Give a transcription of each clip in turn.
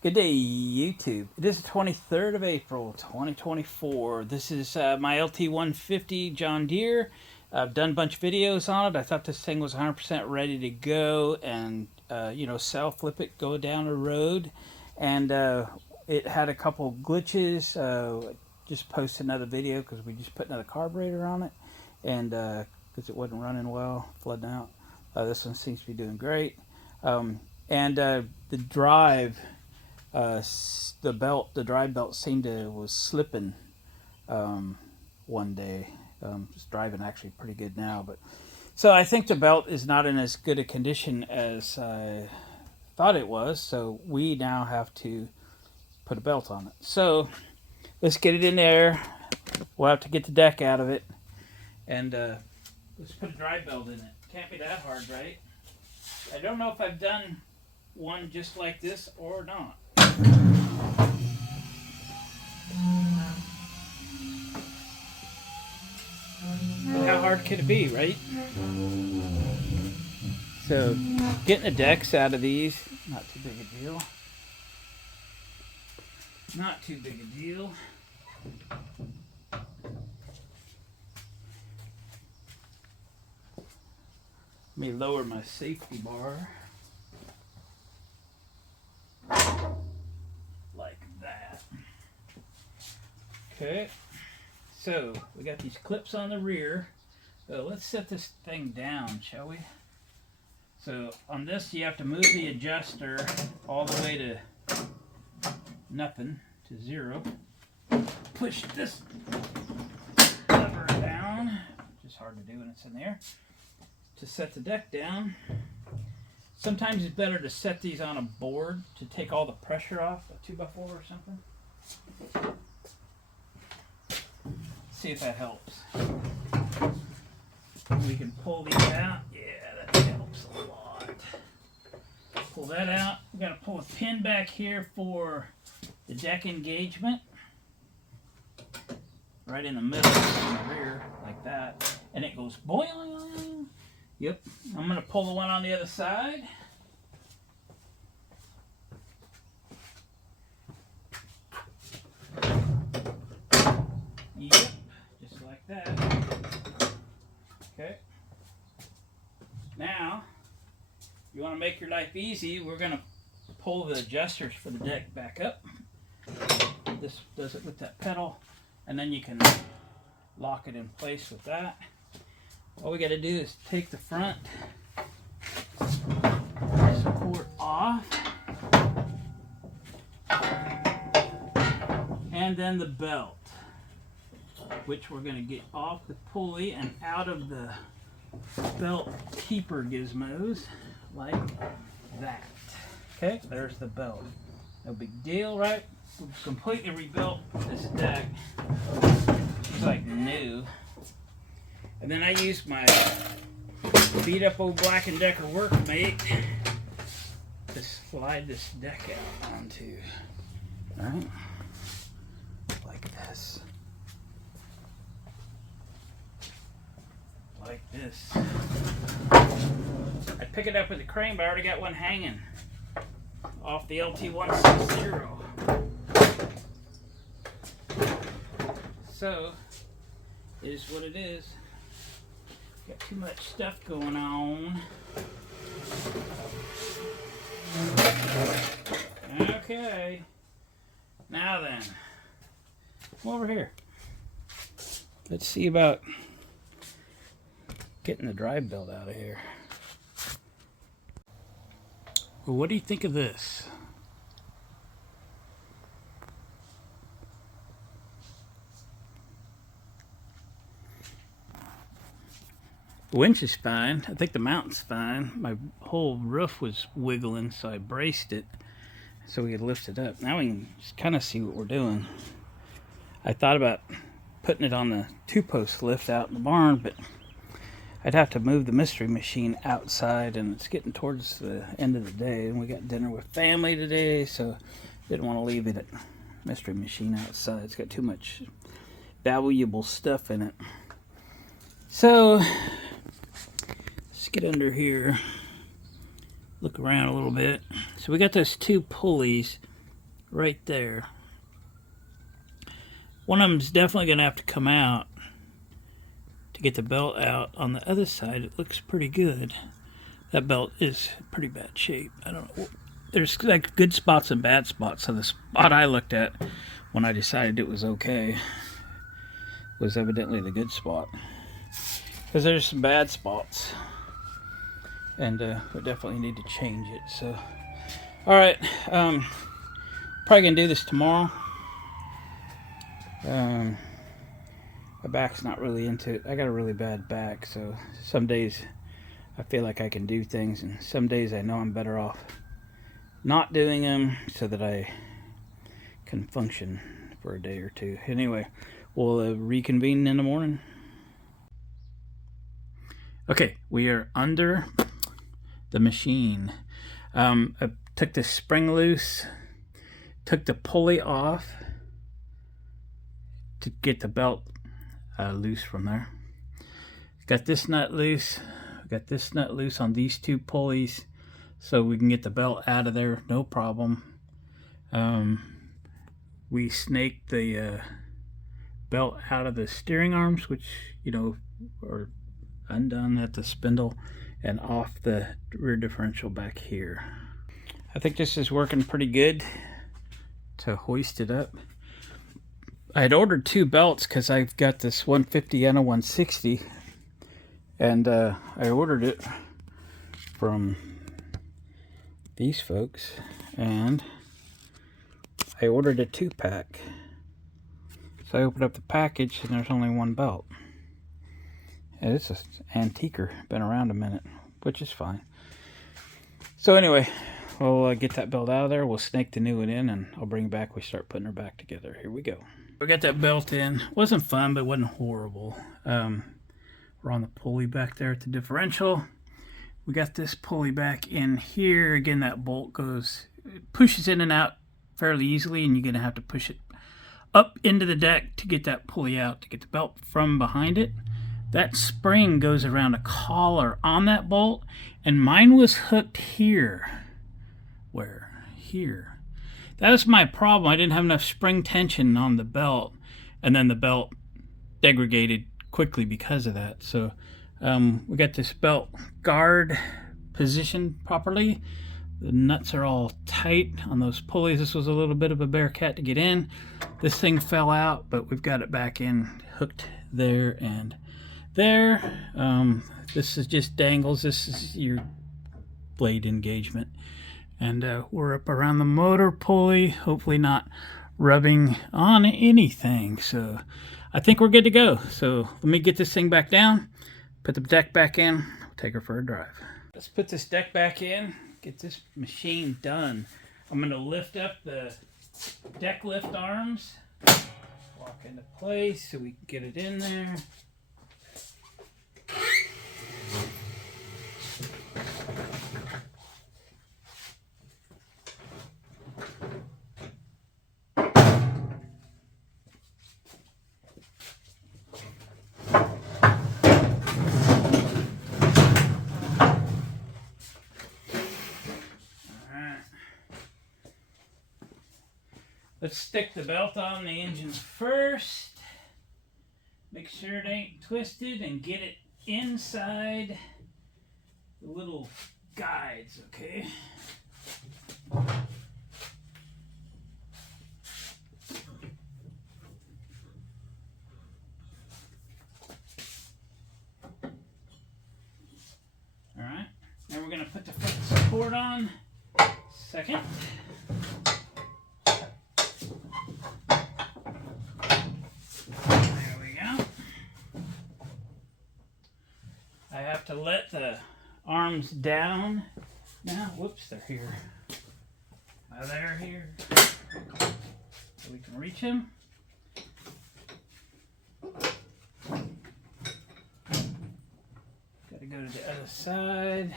Good day, YouTube. It is the 23rd of April, 2024. This is my LT150 John Deere. I've done a bunch of videos on it. I thought this thing was 100% ready to go and, sell, flip it, go down the road. And it had a couple glitches. Just posted another video because we just put another carburetor on it. And because it wasn't running well, flooding out. This one seems to be doing great. The drive... the drive belt was slipping one day. It's driving actually pretty good now, but so I think the belt is not in as good a condition as I thought it was. So we now have to put a belt on it. So let's get it in there. We'll have to get the deck out of it, and let's put a drive belt in it. Can't be that hard, right? I don't know if I've done one just like this or not. How hard could it be, right? So, getting the decks out of these, not too big a deal. Not too big a deal. Let me lower my safety bar. Like that. Okay. So, we got these clips on the rear. Let's set this thing down, shall we? So, on this, you have to move the adjuster all the way to nothing, to 0. Push this lever down, which is hard to do when it's in there, to set the deck down. Sometimes it's better to set these on a board to take all the pressure off, a 2x4 or something. See if that helps. We can pull these out. Yeah, that helps a lot. Pull that out. We got to pull a pin back here for the deck engagement. Right in the middle, in the rear, like that. And it goes boing. Yep. I'm going to pull the one on the other side. Yep. Just like that. Okay. Now, you want to make your life easy, we're going to pull the adjusters for the deck back up. This does it with that pedal, and then you can lock it in place with that. All we got to do is take the front support off, and then the belt, which we're going to get off the pulley and out of the belt keeper gizmos, like that. Okay, there's the belt. No big deal, right? We've completely rebuilt this deck. It's like new. And then I used my beat up old Black & Decker workmate to slide this deck out onto. Alright? Like this. Like this. I pick it up with a crane, but I already got one hanging off the LT150. So, it is what it is. Got too much stuff going on. Okay. Now then, come over here. Let's see about getting the drive belt out of here. Well, what do you think of this? The winch is fine. I think the mount's fine. My whole roof was wiggling, so I braced it so we could lift it up. Now we can kind of see what we're doing. I thought about putting it on the 2-post lift out in the barn, but I'd have to move the mystery machine outside, and it's getting towards the end of the day, and we got dinner with family today, so didn't want to leave it at mystery machine outside. It's got too much valuable stuff in it. So let's get under here, look around a little bit. So we got those 2 pulleys right there. One of them's definitely going to have to come out to get the belt out. On the other side, it looks pretty good. That belt is pretty bad shape. I don't know. There's like good spots and bad spots. So the spot I looked at when I decided it was okay was evidently the good spot. Because there's some bad spots. And we definitely need to change it. So, alright. Probably going to do this tomorrow. My back's not really into it. I got a really bad back, so some days I feel like I can do things, and some days I know I'm better off not doing them so that I can function for a day or two. Anyway, we'll reconvene in the morning. Okay, we are under the machine. I took the spring loose, took the pulley off to get the belt loose from there. Got this nut loose. Got this nut loose on these two pulleys so we can get the belt out of there, no problem. We snaked the belt out of the steering arms, which, you know, are undone at the spindle, and off the rear differential back here. I think this is working pretty good to hoist it up. I had ordered two belts because I've got this 150 and a 160, and I ordered it from these folks, and I ordered a 2-pack. So I opened up the package and there's only one belt. And it's an antiquer, been around a minute, which is fine. So anyway, we'll get that belt out of there, we'll snake the new one in, and I'll bring it back, we start putting her back together. Here we go. We got that belt in. Wasn't fun, but it wasn't horrible. We're on the pulley back there at the differential. We got this pulley back in here. Again, that bolt goes, it pushes in and out fairly easily, and you're going to have to push it up into the deck to get that pulley out, to get the belt from behind it. That spring goes around a collar on that bolt, and mine was hooked here. Where? Here. That was my problem. I didn't have enough spring tension on the belt, and then the belt degraded quickly because of that. So we got this belt guard positioned properly. The nuts are all tight on those pulleys. This was a little bit of a bear cat to get in. This thing fell out, but we've got it back in, hooked there and there. This is just dangles. This is your blade engagement. And we're up around the motor pulley, hopefully not rubbing on anything. So I think we're good to go. So let me get this thing back down, put the deck back in, take her for a drive. Let's put this deck back in, get this machine done. I'm going to lift up the deck lift arms, walk into place so we can get it in there. Let's stick the belt on the engine first. Make sure it ain't twisted and get it inside the little guides, okay? Alright, now we're going to put the front support on second. To let the arms down. Now, whoops, they're here. Now they're here. So we can reach them. Got to go to the other side.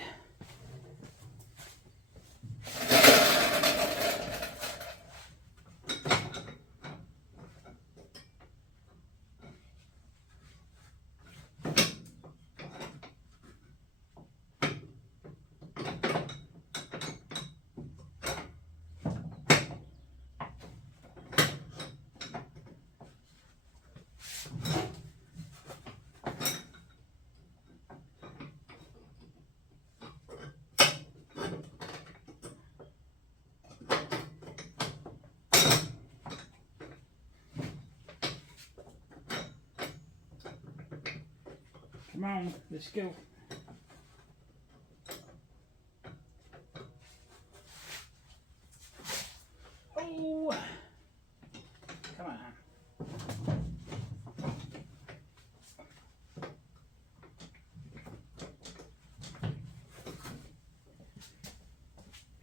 Come on, let's go. Oh, come on.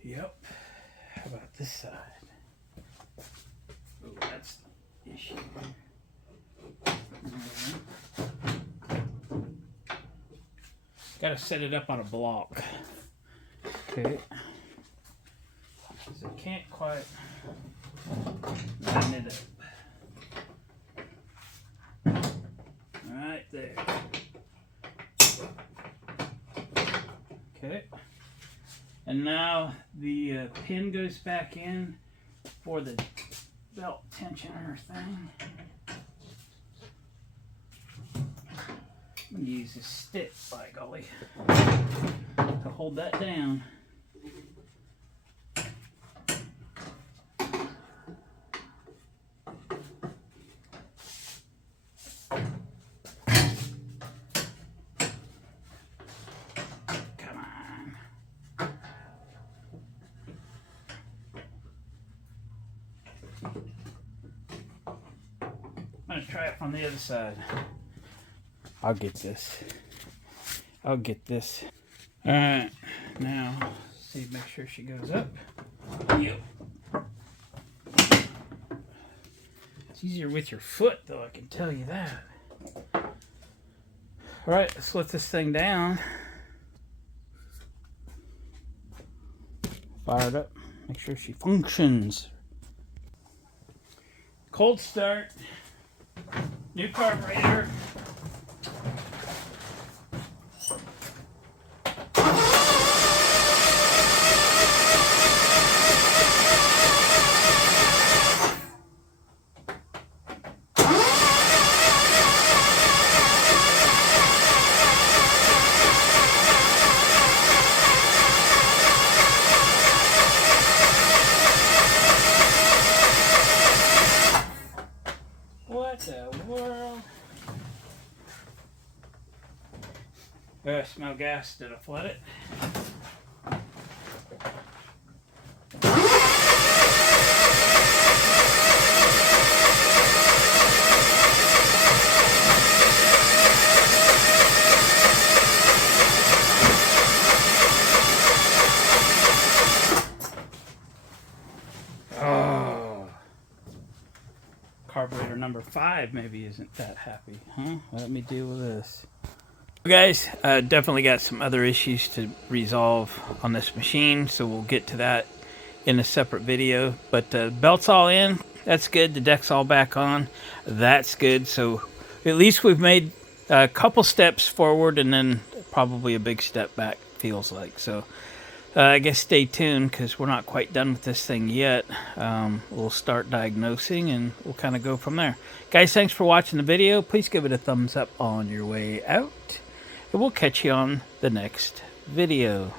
Yep. How about this side? Oh, that's the issue. Got to set it up on a block. Okay. So can't quite line it up. Right there. Okay. And now the pin goes back in for the belt tensioner thing. I'm going to use a stick, by golly, to hold that down. Come on. I'm going to try it on the other side. I'll get this. I'll get this. Alright, now, see, make sure she goes up. Yep. It's easier with your foot, though, I can tell you that. Alright, let's let this thing down. Fire it up. Make sure she functions. Cold start. New carburetor. What the world? I smell gas. Did I flood it? Oh. Carburetor number 5 maybe isn't that happy, huh? Let me deal with this. Guys, definitely got some other issues to resolve on this machine, so we'll get to that in a separate video. But belt's all in. That's good. The deck's all back on. That's good. So at least we've made a couple steps forward and then probably a big step back, feels like. So I guess stay tuned because we're not quite done with this thing yet. We'll start diagnosing and we'll kind of go from there. Guys, thanks for watching the video. Please give it a thumbs up on your way out. And we'll catch you on the next video.